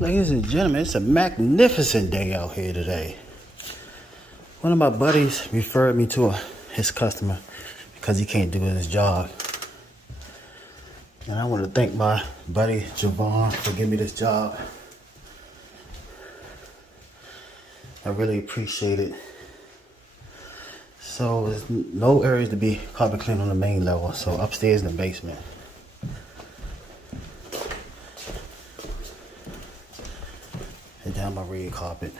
Ladies and gentlemen, it's a magnificent day out here today. One of my buddies referred me to his customer because he can't do his job. And I want to thank my buddy Javon for giving me this job. I really appreciate it. So there's no areas to be carpet cleaned on the main level, so upstairs in the basement. And down my red carpet.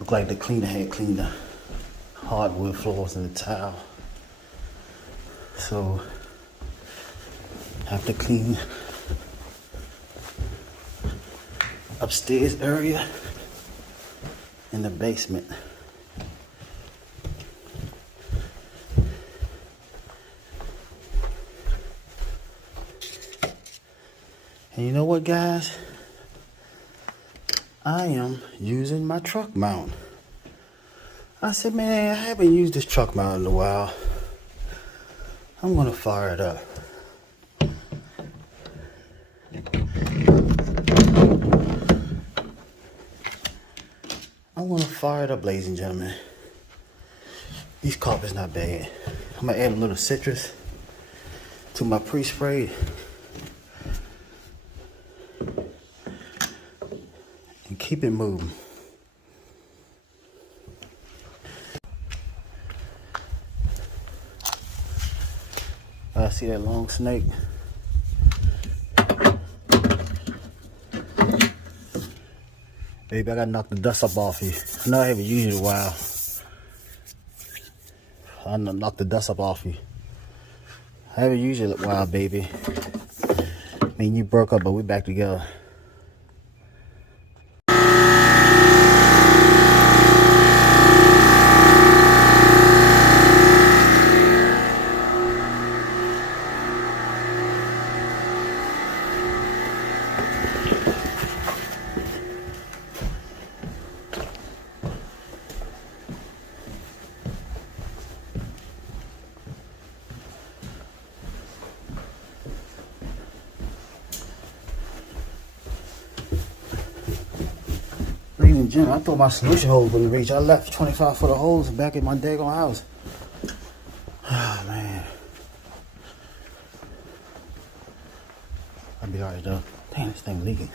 Look like the cleaner had cleaned the hardwood floors and the tile. So have to clean upstairs area in the basement. And you know what, guys? I am using my truck mount. I said, man, I haven't used this truck mount in a while. I'm gonna fire it up. I'm gonna fire it up, ladies and gentlemen. These carpets not bad. I'm gonna add a little citrus to my pre-spray. And keep it moving. I see that long snake. Baby, I gotta knock the dust up off you. I know I haven't used it in a while. I knock the dust up off you. I haven't used it in a while, baby. Me and you broke up, but we're back together. Ladies and gentlemen, I thought my solution hose wouldn't reach. I left 25-foot of hose back at my daggone house. Oh, man. I'll be alright though. Damn, this thing leaking.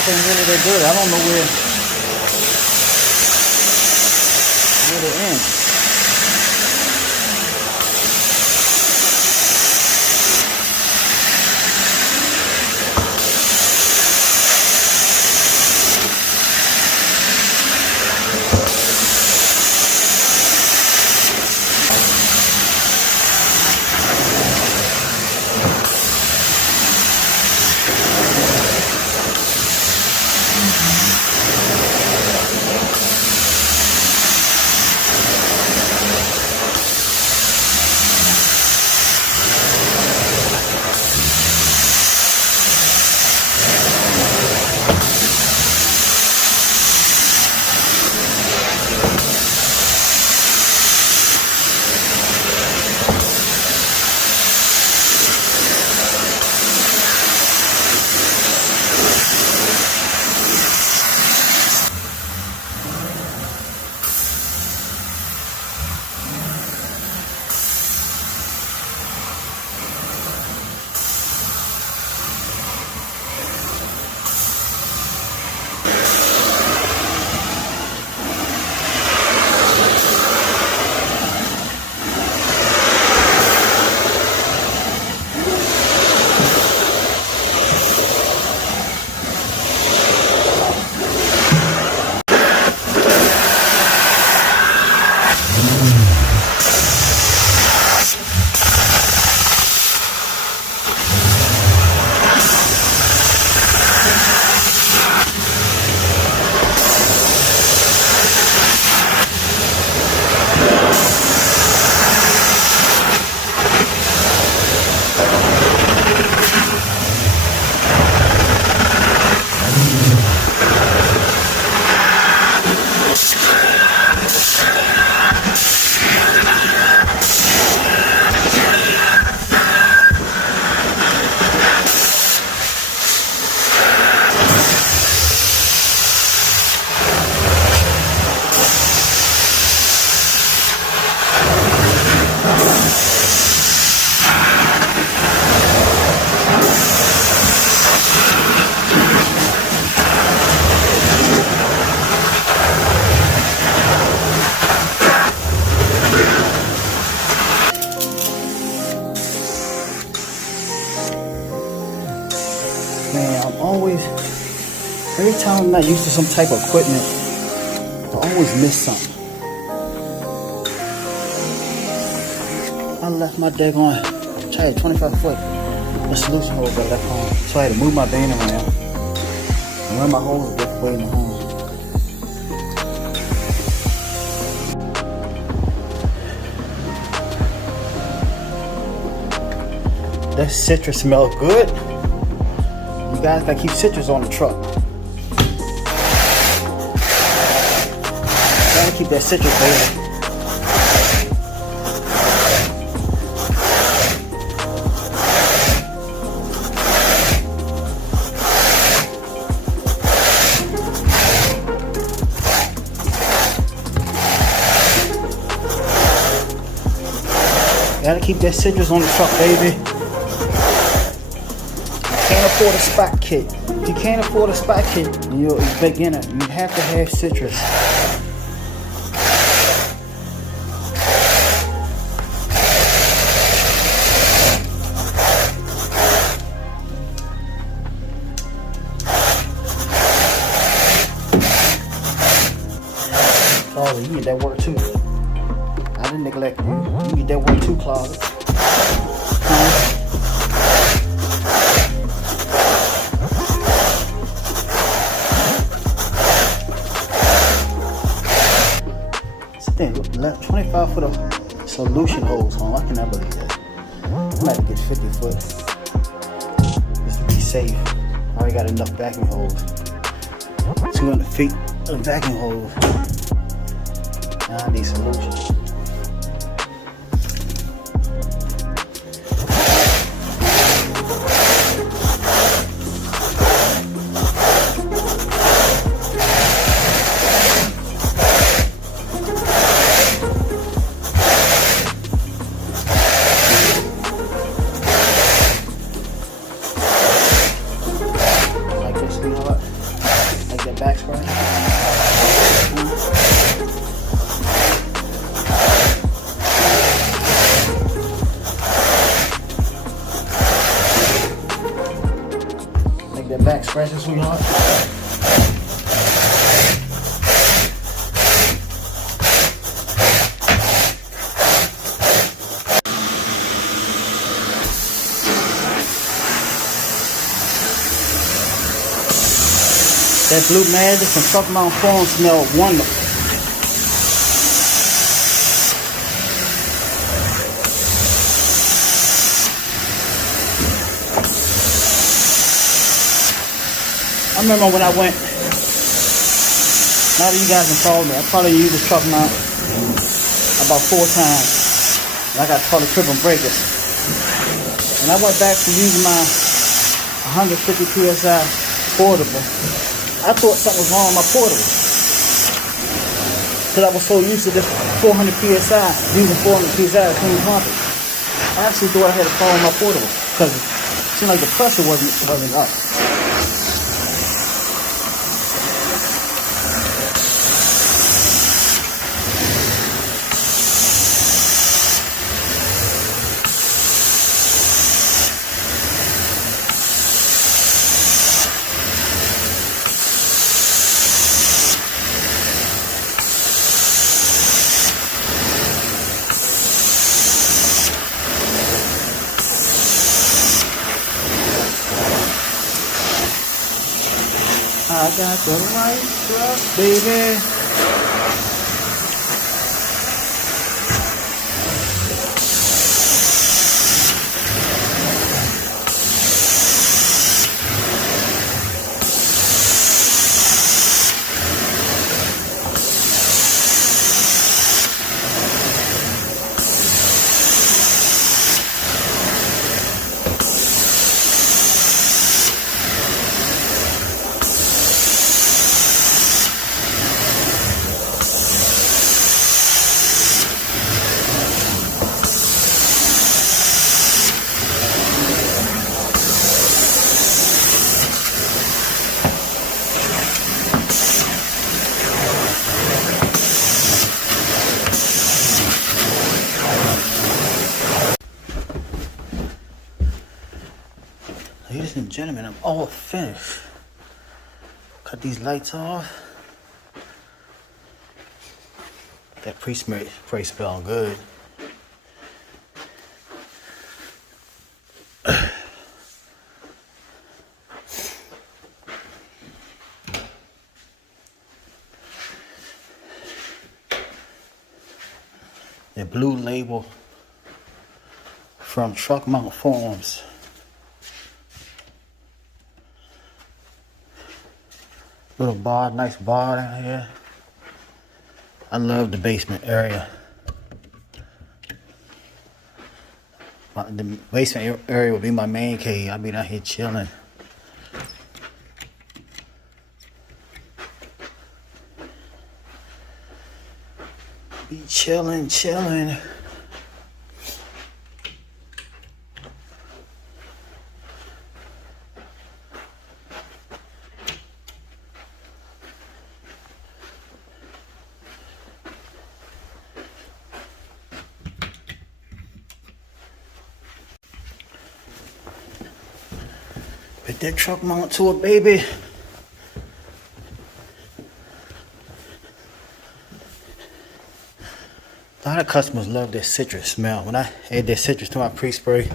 top ain't really that good. I don't know where they end. Man, I'm always, every time I'm not used to some type of equipment, I always miss something. I left my daggone, I had 25 foot, the solution hose I left home. So I had to move my van around and run my hose a different way in the home. That citrus smells good. You guys gotta keep citrus on the truck. Gotta keep that citrus, baby. Gotta keep that citrus on the truck, baby. Can't afford a spot kit. If you can't afford a spot kit, you're a beginner. You have to have citrus. Oh, you get that work too. I didn't neglect you. You get that work too, Closet. Left 25 foot of solution hose home. I cannot believe that. I might have to get 50 foot just to be safe. I already got enough vacuum hose. 200 feet of vacuum hose. Now I need solution. Like this, sweetheart. back scratching, sweetheart? That blue magic from Truckmount phone smelled wonderful. I remember when I went, now that you guys have told me, I probably used the Truckmount about 4 times. And I got taught to trip and breakers. And I went back to using my 150 PSI portable. I thought something was wrong with my portable. Because I was so used to this 400 PSI, using 400 PSI to clean carpet. I actually thought I had a problem with my portable. Because it seemed like the pressure wasn't up. I got the right truck, baby. Ladies and gentlemen, I'm all finished. Cut these lights off. That pre-spray smell good. The blue label from Truckmount Farms. Little bar, nice bar down here. I love the basement area. The basement area would be my main cave. I'll be down here chilling. Be chilling. Put that truck mount to it, baby. A lot of customers love their citrus smell. When I add their citrus to my pre-spray,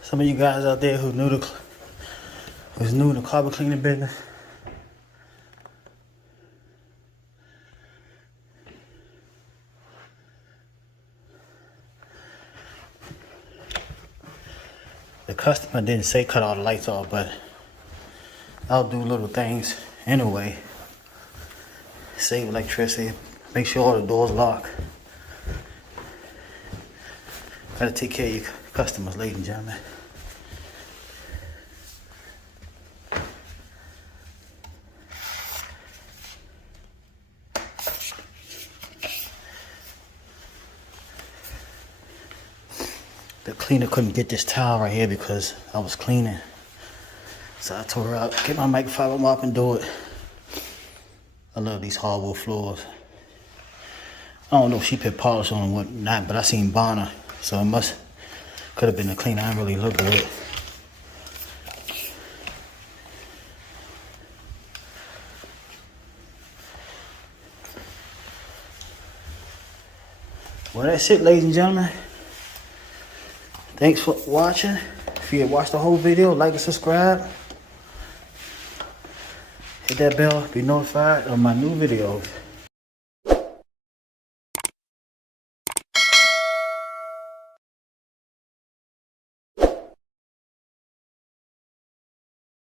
some of you guys out there who's new to carpet cleaning business, the customer didn't say cut all the lights off, but I'll do little things anyway. Save electricity, make sure all the doors lock. Gotta take care of your customers, ladies and gentlemen. The cleaner couldn't get this towel right here because I was cleaning. So I told her, get my microfiber mop and do it. I love these hardwood floors. I don't know if she put polish on or whatnot, but I seen Bonner. So it could have been the cleaner. I didn't really look at it. Well, that's it, ladies and gentlemen. Thanks for watching. If you watched the whole video, like and subscribe. Hit that bell, be notified of my new videos.